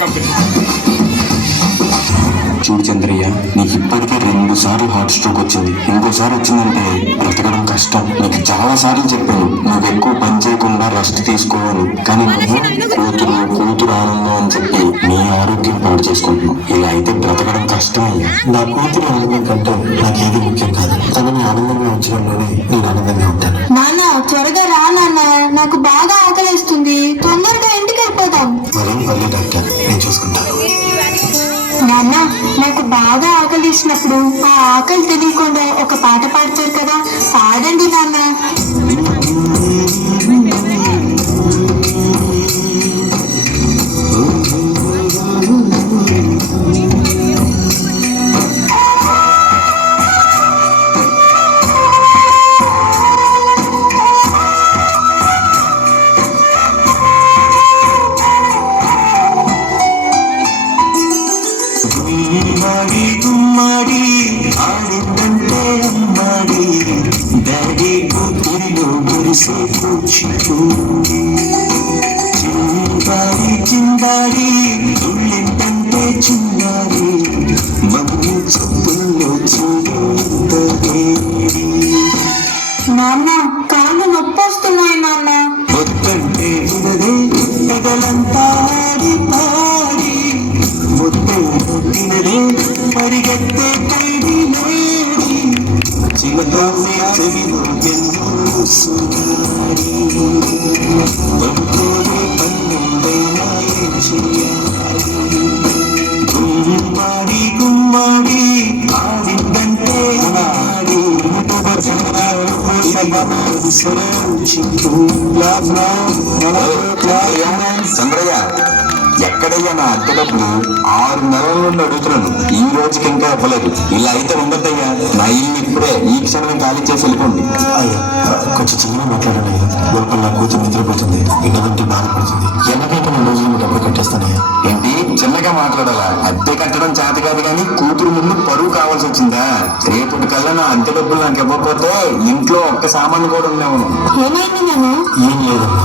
Company. చూడు చంద్రయ్య, నీకు ఇప్పటికే 2 సార్లు హార్ట్ స్ట్రోక్ వచ్చింది. ఇంకోసారి వచ్చిందంటే బ్రతకడం కష్టం. నీకు చాలా సార్లు చెప్పాను నువ్వు ఎక్కువ పని చేయకుండా రెస్ట్ తీసుకోవాలి, కానీ నువ్వు కూతురు ఆనందం అని చెప్పి నీ ఆరోగ్యం పాడు చేసుకుంటున్నావు. ఇలా అయితే బ్రతకడం కష్టం అయ్యా. నా కూతురు ఆనందం కంటే నాకేది ముఖ్యం కాదు. తనని ఆనందంగా ఉంచడంలోనే నేను ఆనందంగా ఉంటాను. నాన్న త్వరగా రా నాన్న, నాకు బాగా ఆకలిస్తుంది. తొందరగా ఇంటికి వెళ్ళిపోదాం. మరేం పర్లేదు డాక్టర్, నేను చూసుకుంటాను. నాన్న, నాకు బాగా ఆకలిసినప్పుడు ఆ ఆకలి తెలియకుండా ఒక పాట పాడతారు కదా, పాడండి నాన్న. గుమ్మడి గుమ్మడి ఆడిందంటే అమ్మాడి డాడీ కూతురిలో మురిసే కూర్చుంది. చిందాడి చిందాడి తుళ్ళిందంటే చిన్నారి మమ్మీ చెప్పుల్లో చూడండి. నాన్న, కాళ్ళు నొప్పి వస్తున్నాయి నాన్న. వద్దంటే వినదే పెదలంతా ఆడి పాడి ముద్దే పరిగెత్తే పైడి లేడి చిలకాసే చెవిలో ఎన్నో సునాడి పట్టుకోలే పన్నెండైనా ఏం చెయ్యాలి. గుమ్మడి గుమ్మడి ఆడిందంటే ఆడి చంద్రయ్య, ఎక్కడయ్యా నా అద్దె డబ్బులు? 6 నెలల నుండి అడుగుతున్నాను, ఈ రోజుకి ఇంకా ఇవ్వలేదు. ఇలా అయితే ఉండద్దయ్యా. నా ఇల్లు ఇప్పుడే ఈ క్షణం ఖాళీ చేసి వెళ్ళిపోండి. అయ్యా, కొంచెం చిన్నగా మాట్లాడండి అయ్యా. లోపల నా కూతురు నిద్రపోతుంది, విన్నదంటే బాధపడుతుంది. ఎలాగైతే 2 రోజులు డబ్బులు కట్టేస్తానయ్యా. ఏంటి చిన్నగా మాట్లాడాలా? అద్దె కట్టడం చేత కాదు కానీ కూతురు ముందు పరువు కావాల్సి వచ్చిందా? రేపటి కల్లా నా అద్దె డబ్బులు నాకు ఇవ్వకపోతే ఇంట్లో ఒక్క సామాను కూడా ఉండేవను. ఏమైంది నాన్న? ఏం లేదమ్మా,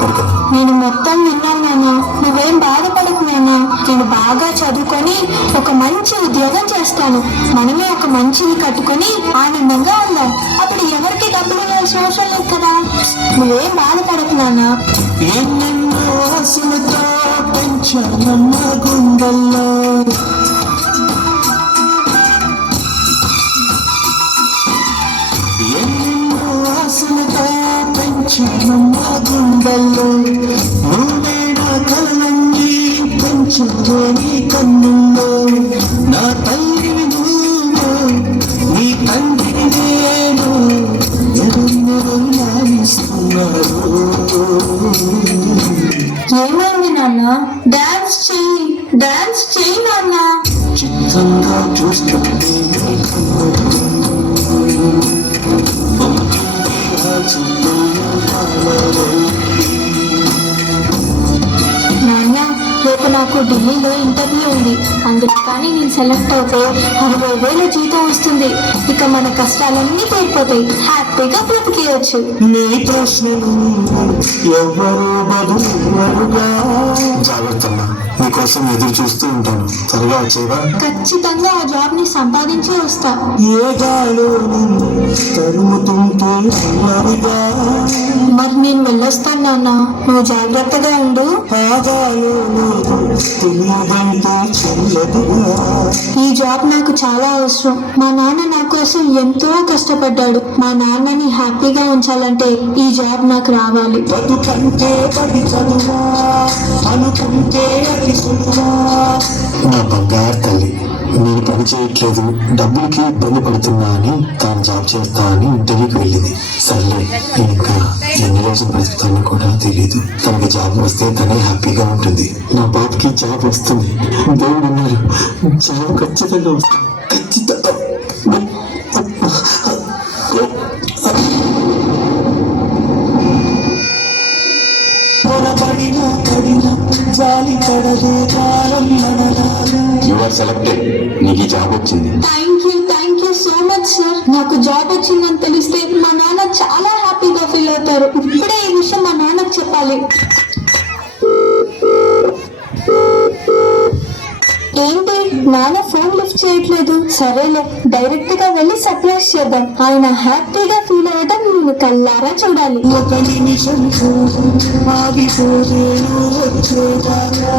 పడుకుందాం. నేను మొత్తం విన్నాను నాన్న, నువ్వేం బాధపడకు నాన్న. నేను బాగా చదువుకొని ఒక మంచి ఉద్యోగం చేస్తాను. మనమే ఒక మంచిని కట్టుకొని ఆనందంగా ఉందాం. అప్పుడు ఎవరికి డబ్బులు ఇవ్వాల్సిన అవసరం లేదు కదా. నువ్వేం బాధపడకు నాన్న. ఎన్నెన్నో ఆశలతో పెంచానమ్మ గుండెల్లో, ఎన్నెన్నో ఆశలతో పెంచానమ్మ గుండెల్లో, నువ్వే నా కళ్ళన్నీ పెంచావో నీ కన్నుల్లో. నా తల్లిని నువ్వు, నీ తండ్రిని నేను, ఎవరినెవరు లాలిస్తున్నారు. ఏమైంది నాన్న? డాన్స్ చెయ్యి, డాన్స్ చెయ్యి నాన్న. చిత్తంగా చూస్తుంటే నాన్న, రేపు నాకు ఢిల్లీలో ఇంటర్వ్యూ ఉంది. అందుకని నేను సెలెక్ట్ అవుతే 60,000 జీతం వస్తుంది. ఇక మన కష్టాలన్నీ తీరిపోతాయి, హ్యాపీగా బ్రతికేయచ్చు. నీ ప్రశ్నలు ఎవరు బదులుగా. జాగ్రత్తమ్మా, నీకోసం ఎదురు చూస్తూ ఉంటాను. త్వరగా వచ్చేవా? ఖచ్చితంగా ఆ జాబ్ ని సంపాదించే వస్తా. ఏ గాలో తరుముతుంటే అల్లరిగా. మరి నేను వెళ్ళొస్తాను నాన్న, నువ్వు జాగ్రత్తగా ఉండు. ఆ గాలో తెలియదంటే చెల్లదుగా. ఈ జాబ్ నాకు చాలా అవసరం. మా నాన్న నా కోసం ఎంతో కష్టపడ్డాడు. మా నాన్నని హ్యాపీగా ఉంచాలంటే ఈ జాబ్ నాకు రావాలి. బతుకంటే పడి చదువా, అనుకుంటే అది సులువా. నా బంగారు తల్లి, నేను పని చేయట్లేదు, డబ్బులకి ఇబ్బంది పడుతున్నా అని తాను జాబ్ చేస్తా అని ఇంటర్వ్యూకి వెళ్ళింది. సర్లే, నేను ఇంకా ఎన్ని రోజులు బ్రతుకుతానో కూడా తెలియదు. తనకి జాబ్ వస్తే తనే హ్యాపీగా ఉంటుంది. నా పాపకి జాబ్ వస్తుంది. దేవుడు ఉన్నారు, జాబ్ ఖచ్చితంగా వస్తుంది. ఖచ్చితంగా. You are selected. నీకు ఈ జాబ్ వచ్చింది. Thank you so much sir. నాకు జాబ్ వచ్చిందని తెలిస్తే మా నాన్న చాలా హ్యాపీగా ఫీల్ అవుతారు. ఇప్పుడే ఈ విషయం మా నాన్నకు చెప్పాలి. ఏంటి నాన్న ఫోన్ లిఫ్ట్ చేయట్లేదు? సరేలే, డైరెక్ట్ గా వెళ్ళి సర్ప్రైజ్ చేద్దాం. ఆయన హ్యాపీగా ఫీల్ అవ్వడం నేను కల్లారా చూడాలి. ఒక నిమిషం ఆగిపోలేను వచ్చేదాకా